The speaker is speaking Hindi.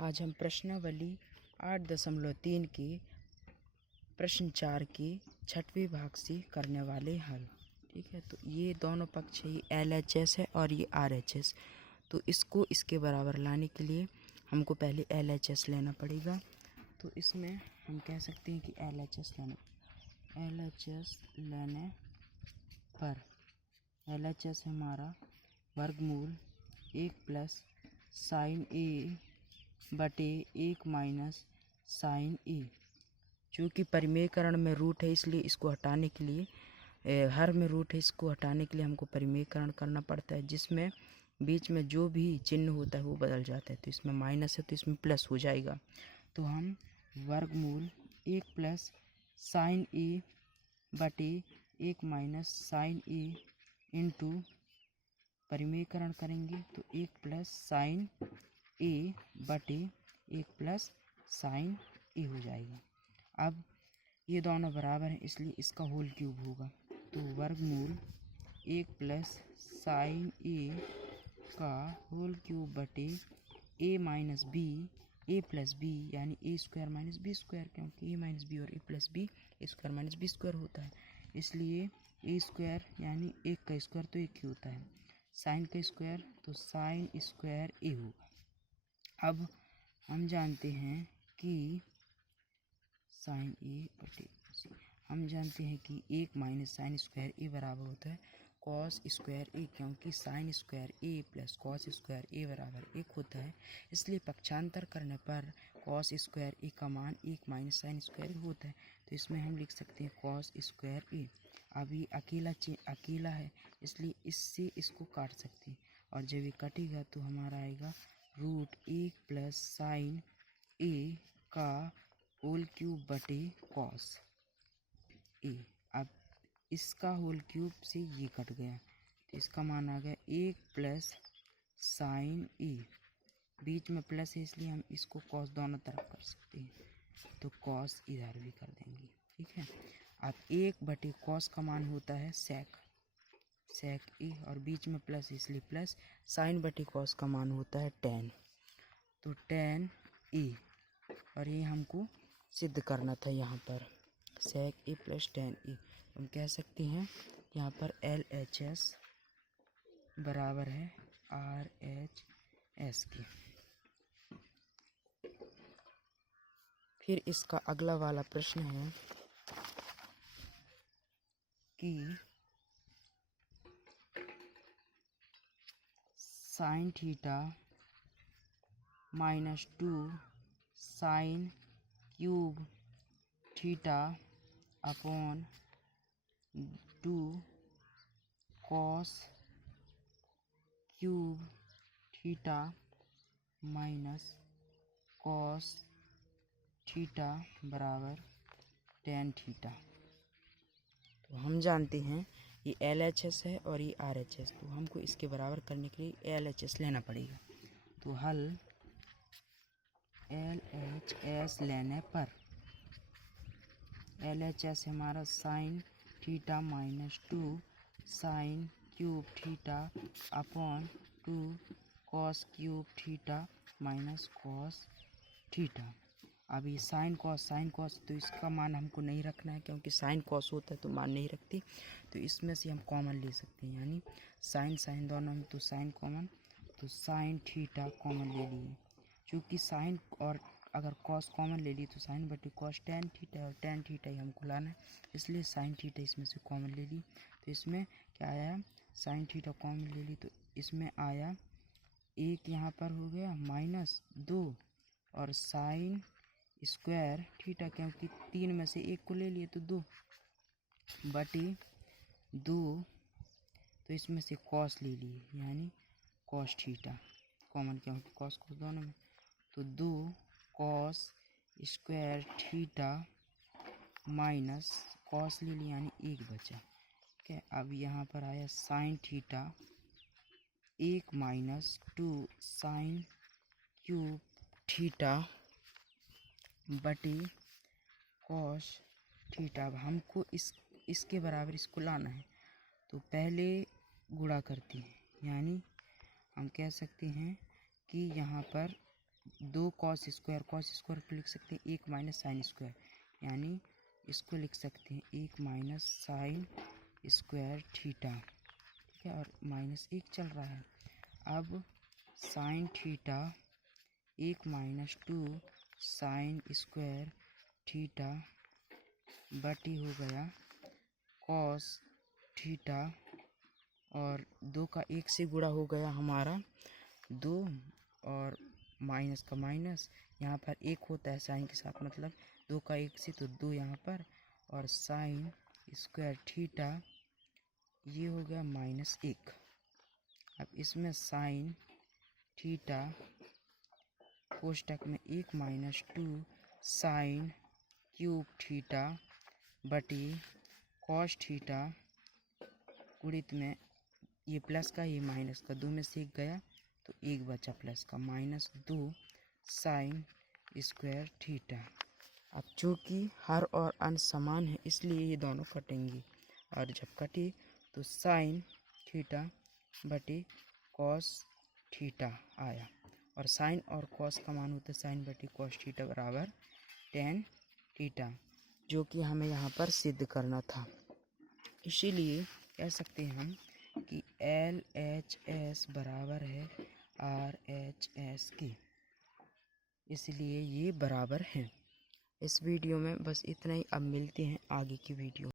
आज हम प्रश्नावली 8.3 की प्रश्न 4 की छठवीं भाग से करने वाले हल। ठीक है, तो ये दोनों पक्ष है, ये LHS है और ये RHS। तो इसको इसके बराबर लाने के लिए हमको पहले LHS लेना पड़ेगा। तो इसमें हम कह सकते हैं कि LHS लेने पर LHS हमारा वर्गमूल 1 प्लस साइन ए बटे 1 माइनस साइन ए, जो कि परिमेयकरण में रूट है, इसलिए इसको हटाने के लिए हर में रूट है, इसको हटाने के लिए हमको परिमेयकरण करना पड़ता है, जिसमें बीच में जो भी चिन्ह होता है वो बदल जाता है। तो इसमें माइनस है तो इसमें प्लस हो जाएगा। तो हम वर्गमूल 1 प्लस साइन ए बटे 1 माइनस साइन ए इंटू परिमेयकरण करेंगे तो 1 प्लस साइन ए बटे 1 प्लस साइन ए हो जाएगा। अब ये दोनों बराबर हैं, इसलिए इसका होल क्यूब होगा। तो वर्गमूल 1 प्लस साइन ए का होल क्यूब बटे A minus B, A plus B यानी A square minus B square, क्योंकि ए माइनस बी और A plus B square minus B square होता है, इसलिए ए स्क्वायर यानी 1 का स्क्वायर तो 1 ही होता है, साइन का स्क्वायर तो साइन स्क्वायर ए होगा। अब हम जानते हैं कि साइन ए बटे हम जानते हैं कि 1 माइनस साइन स्क्वायर ए बराबर होता है कॉस स्क्वायर ए, क्योंकि साइन स्क्वायर ए प्लस कॉस स्क्वायर ए बराबर 1 होता है, इसलिए पक्षांतर करने पर कॉस स्क्वायर ए का मान 1 माइनस साइन स्क्वायर होता है। तो इसमें हम लिख सकते हैं कॉस स्क्वायर ए। अभी अकेला है, इसलिए इससे इसको काट सकते हैं, और जब ये कटेगा तो हमारा आएगा रूट 1 प्लस साइन ए का होल क्यूब बटे कॉस ए। अब इसका होल क्यूब से ये कट गया तो इसका मान आ गया 1 प्लस साइन ए, बीच में प्लस है इसलिए हम इसको कॉस दोनों तरफ कर सकते हैं, तो कॉस इधर भी कर देंगे। ठीक है, अब 1 बटे कॉस का मान होता है सेक ए, और बीच में प्लस इसलिए प्लस, साइन बटे कॉस का मान होता है टेन, तो टेन ए, और ये हमको सिद्ध करना था यहाँ पर सेक ए प्लस टेन ए। हम कह सकते हैं यहाँ पर LHS बराबर है RHS के। फिर इसका अगला वाला प्रश्न है कि sine theta minus 2 sine cube theta upon 2 cos cube theta minus cos theta बराबर टेन थीटा। तो हम जानते हैं ये LHS है और ये RHS, तो हमको इसके बराबर करने के लिए LHS लेना पड़ेगा। तो हल LHS लेने पर LHS हमारा sine theta minus 2 sine cube theta upon 2 cos cube theta minus cos theta. अब ये साइन कॉस तो इसका मान हमको नहीं रखना है, क्योंकि साइन कॉस होता है तो मान नहीं रखती, तो इसमें से हम कॉमन ले सकते हैं, यानी साइन दोनों में तो साइन कॉमन, तो साइन थीटा कॉमन ले लिए, क्योंकि साइन और अगर कॉस कॉमन ले ली तो साइन बटे कॉस टेन थीटा, और टेन थीटा ही हमको लाना है, इसलिए साइन थीटा इसमें से कॉमन ले ली। तो इसमें क्या आया, साइन थीटा कॉमन ले ली तो इसमें आया 1 यहाँ पर हो गया माइनस 2, और साइन स्क्वायर थीटा, क्योंकि 3 में से 1 को ले लिए तो 2 बटे 2, तो इसमें से कॉस ले लिए यानी कॉस थीटा कॉमन, क्योंकि कॉस दोनों में, तो 2 cos square theta minus cos ले लिया यानी 1 बचा। ठीक है, अब यहाँ पर आया sine theta 1 minus 2 sine cube theta बटे कॉस थीटा। अब हमको इसके बराबर इसको लाना है, तो पहले गुणा करते हैं, यानी हम कह सकते हैं कि यहाँ पर 2 कॉस स्क्वायर को लिख सकते हैं 1 माइनस साइन स्क्वायर, यानी इसको लिख सकते हैं 1 माइनस साइन स्क्वायर थीटा, ठीक है, और -1 चल रहा है। अब sine theta 1 minus 2 sine square theta बटी हो गया कॉस थीटा, और 2 का 1 से गुणा हो गया हमारा 2, और माइनस का माइनस, यहाँ पर 1 होता है साइन के साथ, मतलब 2 का 1 से तो 2 यहाँ पर, और साइन स्क्वायर थीटा ये हो गया -1। अब इसमें साइन थीटा कोष्टक में 1 माइनस 2 साइन क्यूब थीटा बटी कॉस थीटा गुणित में ये प्लस का ये माइनस का, 2 में से 1 गया तो 1 बचा प्लस का, -2 साइन स्क्वायर थीटा। अब चूँकि हर और अंश समान है इसलिए ये दोनों कटेंगे, और जब कटे तो साइन थीटा बटे कॉस थीटा आया, और साइन और कॉस का मान होता है साइन बटे कॉस थीटा बराबर tan थीटा, जो कि हमें यहाँ पर सिद्ध करना था। इसीलिए कह सकते हैं हम कि LHS बराबर है RHS के, इसलिए ये बराबर हैं। इस वीडियो में बस इतना ही। अब मिलते हैं आगे की वीडियो।